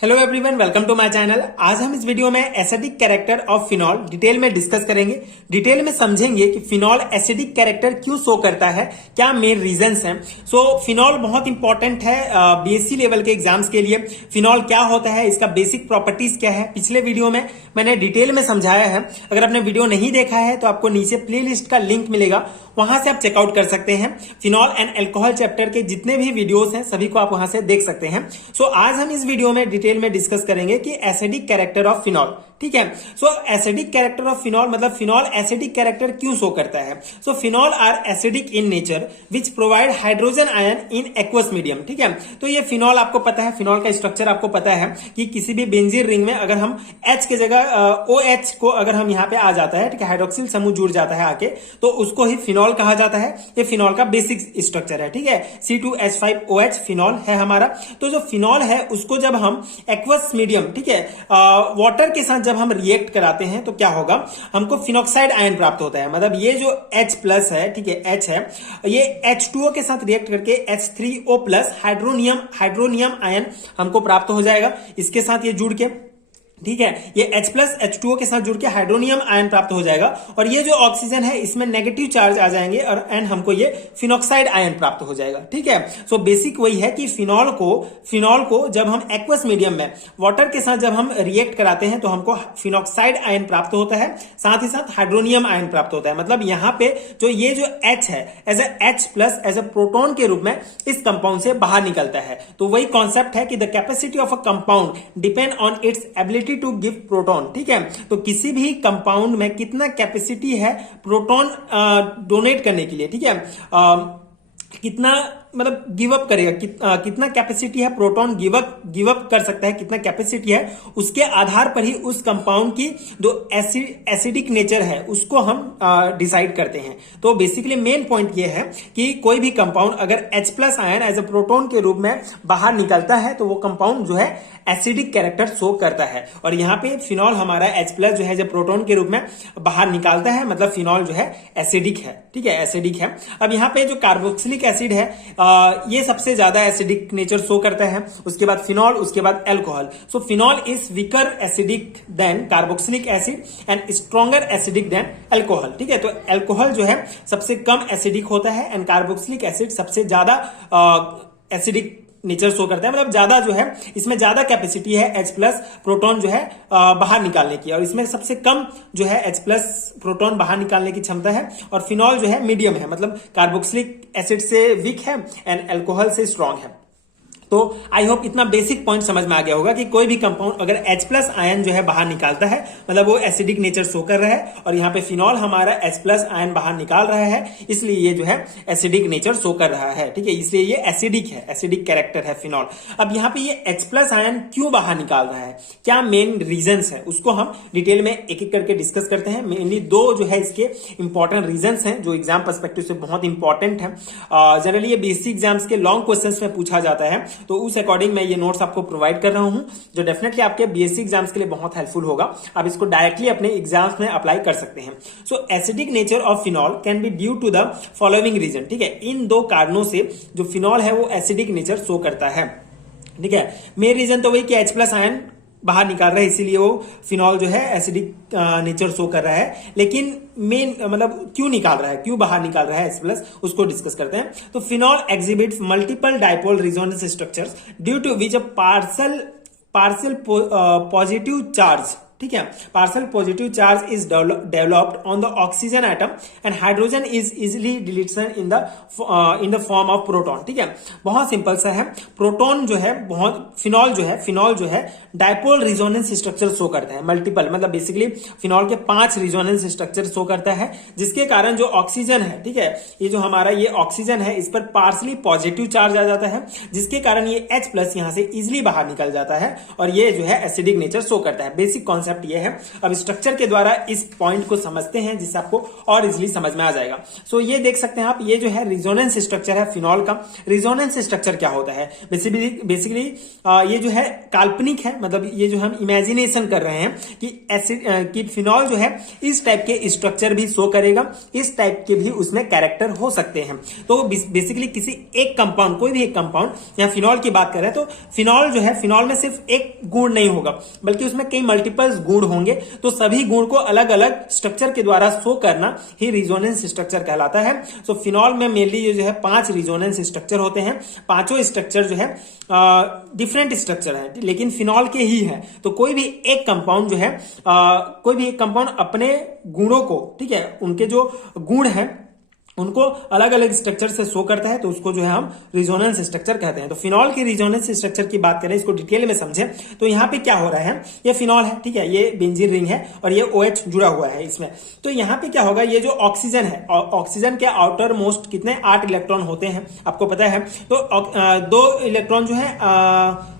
Hello everyone, welcome to my channel. आज हम इस वीडियो में acidic character of phenol detail में डिस्कस करेंगे। डिटेल में समझेंगे कि फिनॉल एसिडिक कैरेक्टर क्यों शो करता है, क्या मेन रीजंस हैं। फिनॉल बहुत इंपॉर्टेंट है बीएससी लेवल के एग्जाम्स के लिए। फिनॉल क्या होता है, इसका बेसिक प्रॉपर्टीज क्या है, पिछले वीडियो में मैंने डिटेल में समझाया है। अगर आपने वीडियो नहीं देखा है तो आपको नीचे प्लेलिस्ट का लिंक मिलेगा, वहां से आप चेकआउट कर सकते हैं। फिनॉल एंड अल्कोहल चैप्टर के जितने भी वीडियोस हैं सभी को आप वहां से देख सकते हैं। आज हम इस वीडियो में डिटेल में डिस्कस करेंगे कि एसिडिक कैरेक्टर ऑफ फिनॉल, ठीक है। एसिडिक कैरेक्टर ऑफ फिनॉल मतलब फिनॉल एसिडिक कैरेक्टर क्यों शो करता है। Phenol are acidic in nature which provide hydrogen ion in aqueous medium, ठीक है। तो ये फिनॉल आपको पता है, फिनॉल का स्ट्रक्चर आपको पता है कि किसी भी बेंजीन रिंग में अगर हम H के जगह OH को अगर हम यहाँ पे आ जाता है, ठीक है, हाइड्रोक्सिल समूह जुड़ जाता है आके, तो उसको ही फिनॉल कहा जाता है। ये फिनॉल का बेसिक स्ट्रक्चर है, ठीक है। C2H5OH फिनॉल है हमारा। तो जो फिनॉल है उसको जब हम एक्वस मीडियम, ठीक है, वाटर के साथ जब हम रिएक्ट कराते हैं तो क्या होगा, हमको फिनॉक्साइड आयन प्राप्त होता है। मतलब ये जो H प्लस है, ठीक है, H है, ये H2O के साथ रिएक्ट करके H3O प्लस हाइड्रोनियम आयन हमको प्राप्त हो जाएगा इसके साथ ये जुड़ के, ठीक है। ये H प्लस H2O के साथ जुड़ के हाइड्रोनियम आयन प्राप्त हो जाएगा और ये जो ऑक्सीजन है इसमें नेगेटिव चार्ज आ जाएंगे और एंड हमको ये फिनॉक्साइड आयन प्राप्त हो जाएगा, ठीक है। बेसिक वही है कि फिनॉल को जब हम एक्वस मीडियम में वाटर के साथ जब हम रिएक्ट कराते हैं तो हमको फिनॉक्साइड आयन प्राप्त होता है, साथ ही साथ हाइड्रोनियम आयन प्राप्त होता है। मतलब यहाँ पे ये जो H है as a H plus as a proton के रूप में इस कंपाउंड से बाहर निकलता है। तो वही कॉन्सेप्ट है कि the capacity of a compound depend on its ability to give proton, ठीक है। तो किसी भी कंपाउंड में कितना कैपेसिटी है प्रोटॉन डोनेट करने के लिए, ठीक है, कितना मतलब गिव अप करेगा, कितना कैपेसिटी है प्रोटॉन गिव अप कर सकता है, कितना कैपेसिटी है, उसके आधार पर ही उस कंपाउंड की जो एसिडिक नेचर है उसको हम डिसाइड करते हैं। तो बेसिकली मेन पॉइंट ये है कि कोई भी कंपाउंड अगर H plus ion as a proton के रूप में बाहर निकलता है तो वो कंपाउंड जो है एसिडिक कैरेक्टर शो करता है। और यहाँ पे फिनॉल हमारा H प्लस जो है जब प्रोटॉन के रूप में बाहर निकालता है, मतलब फिनॉल जो है एसिडिक है, ठीक है, एसिडिक है। अब यहाँ पे जो कार्बोक्सिलिक एसिड है ये सबसे ज्यादा एसिडिक नेचर शो करता है, उसके बाद फिनॉल, उसके बाद alcohol. Phenol is weaker acidic then carboxylic acid and stronger acidic then alcohol, ठीक है। तो अल्कोहल जो है सबसे कम एसिडिक होता है एंड कार्बोक्सिलिक एसिड सबसे ज्यादा एसिडिक नेचर शो करता है। मतलब ज्यादा जो है इसमें ज्यादा कैपेसिटी है H प्लस प्रोटॉन जो है बाहर निकालने की, और इसमें सबसे कम जो है H प्लस प्रोटॉन बाहर निकालने की क्षमता है। और फिनॉल जो है मीडियम है, मतलब कार्बोक्सिलिक एसिड से वीक है एंड अल्कोहल से स्ट्रॉन्ग है। तो आई होप इतना बेसिक पॉइंट समझ में आ गया होगा कि कोई भी कंपाउंड अगर H प्लस आयन जो है बाहर निकालता है मतलब वो एसिडिक नेचर शो कर रहा है, और यहाँ पे फिनॉल हमारा H प्लस आयन बाहर निकाल रहा है, इसलिए ये जो है एसिडिक नेचर शो कर रहा है, ठीक है, इसलिए ये एसिडिक है, एसिडिक कैरेक्टर है फिनॉल। अब यहाँ पे ये H प्लस आयन क्यों बाहर निकाल रहा है, क्या मेन रीजंस है, उसको हम डिटेल में एक एक करके डिस्कस करते हैं। मेनली दो जो है इसके इंपॉर्टेंट रीजंस हैं जो एग्जाम पर्सपेक्टिव से बहुत इंपॉर्टेंट है। जनरली ये बीएससी एग्जाम्स के लॉन्ग क्वेश्चंस में पूछा जाता है, तो उस अकॉर्डिंग मैं ये नोट्स आपको प्रोवाइड कर रहा हूं जो डेफिनेटली आपके बीएससी एग्जाम्स के लिए बहुत हेल्पफुल होगा। आप इसको डायरेक्टली अपने एग्जाम्स में अप्लाई कर सकते हैं। Acidic nature of phenol can be due to the following reason, ठीक है। इन दो कारणों से जो फिनॉल है वो एसिडिक नेचर शो करता है, ठीक है। मेन रीजन तो वही कि H प्लस आयन बाहर निकाल रहा है, इसीलिए वो फिनॉल जो है एसिडिक नेचर शो कर रहा है। लेकिन मेन मतलब क्यों निकाल रहा है, क्यों बाहर निकाल रहा है H प्लस, उसको डिस्कस करते हैं। तो phenol exhibits multiple dipole resonance structures due to which a partial positive charge, ठीक है, partial positive charge is developed on the oxygen atom and hydrogen is easily deleted in the form of proton, ठीक है। बहुत simple सा है, proton जो है phenol जो है डाइपोल रिजोनेंस स्ट्रक्चर शो करता है, मल्टीपल, मतलब बेसिकली फिनॉल के 5 रिजोनेंस स्ट्रक्चर शो करता है, जिसके कारण जो ऑक्सीजन है, ठीक है, ये जो हमारा ये ऑक्सीजन है इस पर पार्शियली पॉजिटिव चार्ज आ जाता है, जिसके कारण ये H प्लस यहां से इजिली बाहर निकल जाता है और ये जो है एसिडिक नेचर शो करता है। बेसिक कॉन्सेप्ट कॉन्सेप्ट ये है। अब स्ट्रक्चर के द्वारा इस पॉइंट को समझते हैं जिससे आपको और इजिली समझ में आ जाएगा। सो ये देख सकते हैं आप, ये जो है रिजोनेंस स्ट्रक्चर है फिनॉल का। रिजोनेंस स्ट्रक्चर क्या होता है? बेसिकली ये जो है काल्पनिक है, मतलब ये जो हम इमेजिनेशन कर रहे हैं कि एसिड कि फिनॉल जो है इस टाइप के स्ट्रक्चर भी शो करेगा, इस टाइप के भी उसमें कैरेक्टर हो सकते हैं। तो बेसिकली किसी एक कंपाउंड, कोई भी एक कंपाउंड, यहाँ फिनॉल की बात कर रहे हैं तो फिनॉल जो है, फिनॉल में सिर्फ एक गुण नहीं होगा बल्कि उसमें कई मल्टीपल गुण होंगे। तो सभी गुण को अलग अलग स्ट्रक्चर के द्वारा शो करना ही रिजोनेंस स्ट्रक्चर कहलाता है। सो फिनॉल में मेनली ये जो है 5 रिजोनेंस स्ट्रक्चर होते हैं। पांचों स्ट्रक्चर जो है डिफरेंट स्ट्रक्चर है लेकिन फिनॉल के ही है। तो कोई भी एक कंपाउंड जो है कोई भी एक कंपाउंड अपने गुणों को, ठीक है, उनके जो गुण है उनको अलग अलग स्ट्रक्चर से शो करता है, तो उसको जो है हम रिजोनेंस स्ट्रक्चर कहते हैं। तो फिनॉल की रिजोनेंस स्ट्रक्चर की बात करें, इसको डिटेल में समझें तो यहाँ पे क्या हो रहा है, ये फिनॉल है, ठीक है, ये बेंजीन रिंग है और ये OH जुड़ा हुआ है इसमें। तो यहाँ पे क्या होगा, ये जो ऑक्सीजन है, ऑक्सीजन के आउटर मोस्ट कितने 8 इलेक्ट्रॉन होते हैं आपको पता है। तो 2 इलेक्ट्रॉन जो है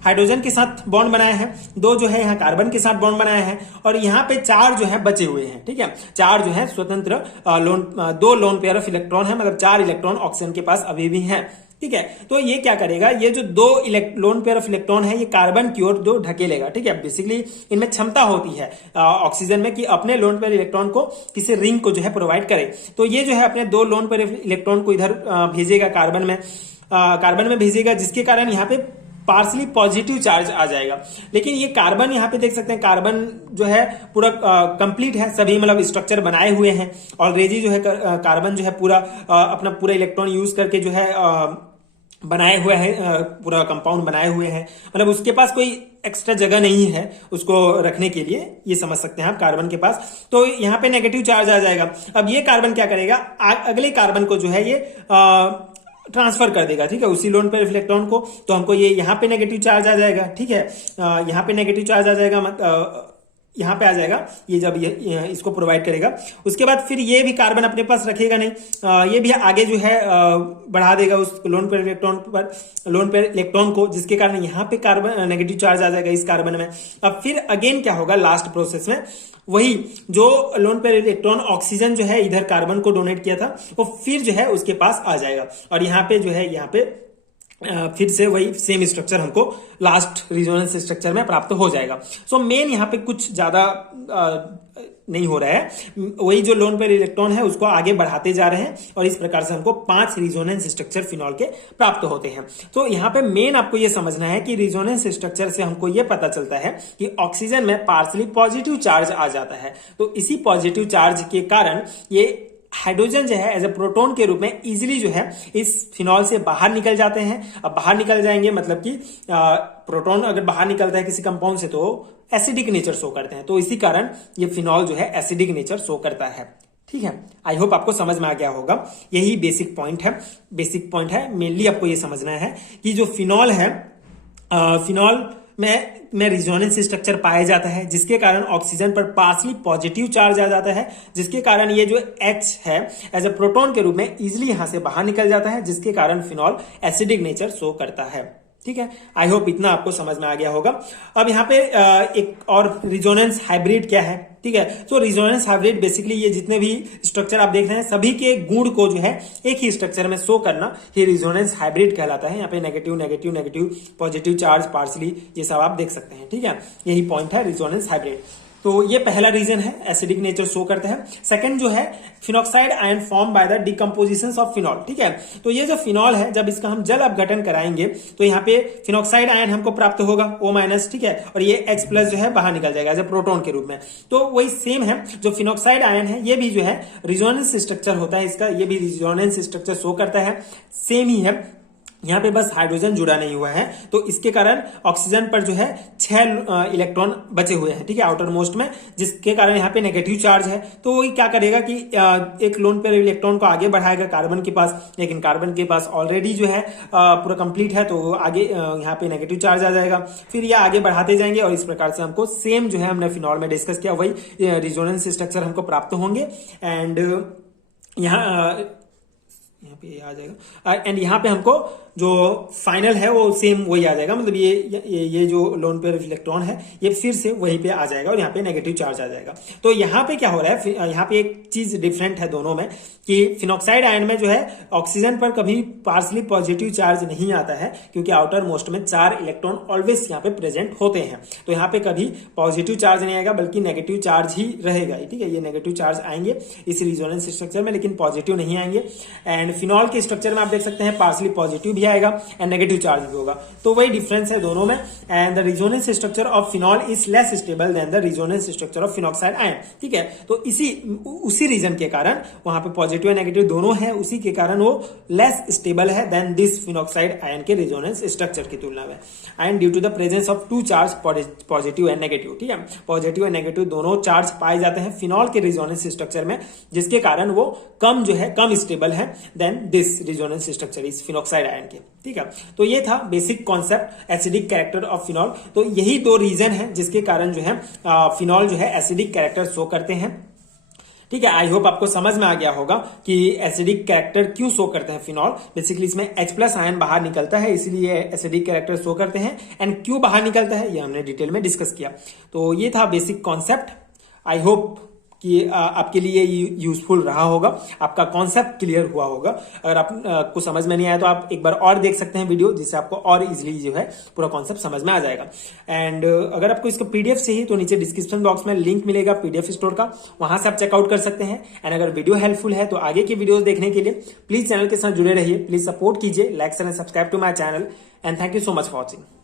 हाइड्रोजन के साथ बॉन्ड बनाया है, 2 जो है यहाँ कार्बन के साथ बॉन्ड बनाया है और यहाँ पे 4 जो है बचे हुए हैं, ठीक है। 4 जो है स्वतंत्र 2 लोन पेयर ऑफ इलेक्ट्रॉन है, मतलब 4 इलेक्ट्रॉन ऑक्सीजन के पास अभी भी हैं, ठीक है। तो ये क्या करेगा, ये जो 2 लोन पेयर ऑफ इलेक्ट्रॉन है ये कार्बन की ओर जो ढकेलेगा, ठीक है। बेसिकली इनमें क्षमता होती है ऑक्सीजन में कि अपने लोन पेयर इलेक्ट्रॉन को किसी रिंग को जो है प्रोवाइड करे। तो ये जो है अपने 2 लोन पेयर इलेक्ट्रॉन को इधर भेजेगा, कार्बन में भेजेगा, जिसके कारण यहाँ पे पार्सली पॉजिटिव चार्ज आ जाएगा। लेकिन ये कार्बन यहाँ पे देख सकते हैं, कार्बन जो है पूरा कंप्लीट है, सभी मतलब स्ट्रक्चर बनाए हुए हैं। ऑलरेडी जो है कार्बन जो है पूरा अपना पूरा इलेक्ट्रॉन यूज करके जो है बनाए हुए हैं, पूरा कंपाउंड बनाए हुए हैं, मतलब उसके पास कोई एक्स्ट्रा जगह नहीं है उसको रखने के लिए, ये समझ सकते हैं आप कार्बन के पास। तो यहाँ पे नेगेटिव चार्ज आ जाएगा। अब ये कार्बन क्या करेगा, अगले कार्बन को जो है ये ट्रांसफर कर देगा, ठीक है, उसी लोन पेयर इलेक्ट्रॉन को। तो हमको ये यहाँ पे नेगेटिव चार्ज आ जाएगा, ठीक है, यहाँ पे नेगेटिव चार्ज आ जाएगा, यहाँ पे आ जाएगा ये जब ये इसको प्रोवाइड करेगा। उसके बाद फिर ये भी कार्बन अपने पास रखेगा नहीं, ये भी आगे जो है बढ़ा देगा उस लोन पेयर इलेक्ट्रॉन को, जिसके कारण यहाँ पे कार्बन नेगेटिव चार्ज आ जाएगा इस कार्बन में। अब फिर अगेन क्या होगा लास्ट प्रोसेस में, वही जो लोन पेयर इलेक्ट्रॉन ऑक्सीजन जो है इधर कार्बन को डोनेट किया था वो फिर जो है उसके पास आ जाएगा और यहाँ पे जो है यहाँ पे फिर से वही सेम स्ट्रक्चर हमको लास्ट रिजोनेंस स्ट्रक्चर में प्राप्त हो जाएगा। सो मेन यहाँ पे कुछ ज्यादा नहीं हो रहा है, वही जो लोन पेयर इलेक्ट्रॉन है उसको आगे बढ़ाते जा रहे हैं और इस प्रकार से हमको 5 रिजोनेंस स्ट्रक्चर फिनॉल के प्राप्त होते हैं। तो यहाँ पे मेन आपको ये समझना है कि रिजोनेंस स्ट्रक्चर से हमको ये पता चलता है कि ऑक्सीजन में पार्सली पॉजिटिव चार्ज आ जाता है। तो इसी पॉजिटिव चार्ज के कारण ये हाइड्रोजन जो है एज ए प्रोटॉन के रूप में इजीली जो है इस फिनॉल से बाहर निकल जाते हैं। अब बाहर निकल जाएंगे मतलब कि प्रोटॉन अगर बाहर निकलता है किसी कंपाउंड से तो एसिडिक नेचर शो करते हैं, तो इसी कारण ये फिनॉल जो है एसिडिक नेचर शो करता है, ठीक है। आई होप आपको समझ में आ गया होगा, यही बेसिक पॉइंट है। मेनली आपको ये समझना है कि जो फिनॉल है, फिनॉल में रिजोनेंस स्ट्रक्चर पाया जाता है जिसके कारण ऑक्सीजन पर पार्सली पॉजिटिव चार्ज आ जाता है, जिसके कारण ये जो H है एज ए प्रोटॉन के रूप में इजिली यहां से बाहर निकल जाता है, जिसके कारण फिनॉल एसिडिक नेचर शो करता है, ठीक है। आई होप इतना आपको समझ में आ गया होगा। अब यहाँ पे एक और रिजोनेंस हाइब्रिड क्या है, ठीक है। तो रिजोनेंस हाइब्रिड बेसिकली ये जितने भी स्ट्रक्चर आप देख रहे हैं सभी के गुण को जो है एक ही स्ट्रक्चर में शो करना ये रिजोनेंस हाइब्रिड कहलाता है। यहाँ पे negative negative negative, positive charge, partially, ये सब आप देख सकते हैं, ठीक है। यही पॉइंट है रिजोनेंस हाइब्रिड। तो ये पहला रीजन है, एसिडिक नेचर शो करता है। सेकंड जो है phenoxide ion form by the decomposition of phenol, ठीक है। तो ये जो फिनॉल है जब इसका हम जल अपघटन कराएंगे तो यहाँ पे फिनॉक्साइड आयन हमको प्राप्त होगा O-, ठीक है, और ये H+ जो है बाहर निकल जाएगा एज ए प्रोटॉन के रूप में। तो वही सेम है, जो फिनॉक्साइड आयन है ये भी जो है रिजोनेंस स्ट्रक्चर होता है इसका, ये भी रिजोनेंस स्ट्रक्चर शो करता है, सेम ही है। यहाँ पे बस हाइड्रोजन जुड़ा नहीं हुआ है, तो इसके कारण ऑक्सीजन पर जो है 6 इलेक्ट्रॉन बचे हुए हैं, ठीक है, आउटर मोस्ट में, जिसके कारण यहाँ पे नेगेटिव चार्ज है। तो वही क्या करेगा कि एक लोन पेयर इलेक्ट्रॉन को आगे बढ़ाएगा कार्बन के पास, लेकिन कार्बन के पास ऑलरेडी जो है पूरा कंप्लीट है, तो आगे यहाँ पे नेगेटिव चार्ज आ जाएगा। फिर ये आगे बढ़ाते जाएंगे और इस प्रकार से हमको सेम जो है हमने फिनॉल में डिस्कस किया वही रिजोनेंस स्ट्रक्चर हमको प्राप्त होंगे। एंड यहाँ यहाँ पे आ जाएगा एंड यहाँ पे हमको जो फाइनल है वो सेम वही आ जाएगा, मतलब ये जो लोन पेयर इलेक्ट्रॉन है ये फिर से वहीं पे आ जाएगा और यहाँ पे नेगेटिव चार्ज आ जाएगा। तो यहाँ पे क्या हो रहा है, यहाँ पे एक चीज डिफरेंट है दोनों में कि फिनॉक्साइड आयन में जो है ऑक्सीजन पर कभी पार्सली पॉजिटिव चार्ज नहीं आता है, क्योंकि आउटर मोस्ट में 4 इलेक्ट्रॉन ऑलवेज यहाँ पे प्रेजेंट होते हैं। तो यहाँ पे कभी पॉजिटिव चार्ज नहीं आएगा बल्कि नेगेटिव चार्ज ही रहेगा, ठीक है। ये नेगेटिव चार्ज आएंगे इस रिजोनेंस स्ट्रक्चर में, लेकिन पॉजिटिव नहीं आएंगे। एंड फिनॉल के स्ट्रक्चर में आप देख सकते हैं पार्सली पॉजिटिव भी आएगा एंड नेगेटिव चार्ज भी होगा। तो वही डिफरेंस है दोनों में। And the resonance structure of phenol is less stable then the resonance structure of phenoxide ion, ठीक है। तो उसी रीजन के कारण वहां पे पॉजिटिव एंड नेगेटिव दोनों है, उसी के कारण वो लेस स्टेबल है देन दिस फिनॉक्साइड आयन के रिजोनेंस स्ट्रक्चर की तुलना में। And due to the presence of 2 charge positive and negative, ठीक है, पॉजिटिव एंड नेगेटिव दोनों चार्ज पाए जाते हैं फिनॉल के रिजोनेंस स्ट्रक्चर में, जिसके कारण वो कम स्टेबल है देन दिस रिजोनेंस स्ट्रक्चर इस फिनॉक्साइड आयन के, ठीक है। तो ये था basic concept acidic character of phenol. तो यही 2 रीजन है जिसके कारण जो है फिनॉल जो है एसिडिक कैरेक्टर शो करते हैं, ठीक है। आई होप आपको समझ में आ गया होगा कि एसिडिक कैरेक्टर क्यों शो करते हैं फिनॉल। बेसिकली इसमें H+ आयन बाहर निकलता है, इसलिए एसिडिक कैरेक्टर शो करते हैं। एंड क्यों बाहर निकलता है ये हमने डिटेल में डिस्कस किया। तो ये था बेसिक कॉन्सेप्ट। आई होप कि आपके लिए यूजफुल रहा होगा, आपका कॉन्सेप्ट क्लियर हुआ होगा। अगर आपको समझ में नहीं आया तो आप एक बार और देख सकते हैं वीडियो, जिससे आपको और इजीली जो है पूरा कॉन्सेप्ट समझ में आ जाएगा। एंड अगर आपको इसका PDF चाहिए तो नीचे डिस्क्रिप्शन बॉक्स में लिंक मिलेगा PDF स्टोर का, वहां से आप चेकआउट कर सकते हैं। एंड अगर वीडियो हेल्पफुल है तो आगे की वीडियोस देखने के लिए प्लीज चैनल के साथ जुड़े रहिए, प्लीज सपोर्ट कीजिए, like share and subscribe to my channel. And thank you so much for watching.